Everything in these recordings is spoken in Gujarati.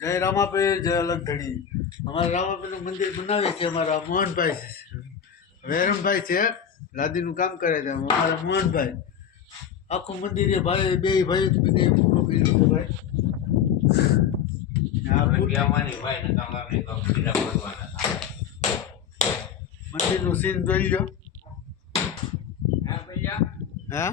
જય રામાપે જય અલગ ધણી અમારા રામાપીરનું મંદિર બનાવીએ છે અમારા મોહનભાઈ છે. વેરમભાઈ છે લાદીનું કામ કરે છે અમારા મોહનભાઈ. આખું મંદિર એ ભાઈ બે ભાઈ બને પૂરું કર્યું છે ભાઈ. મંદિરનું સીન જોઈ લો હા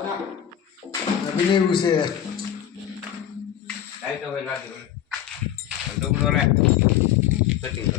રામાપીરનું એવું છે લાઈટ હવે લાગી ટુકડો રે સતી કરો.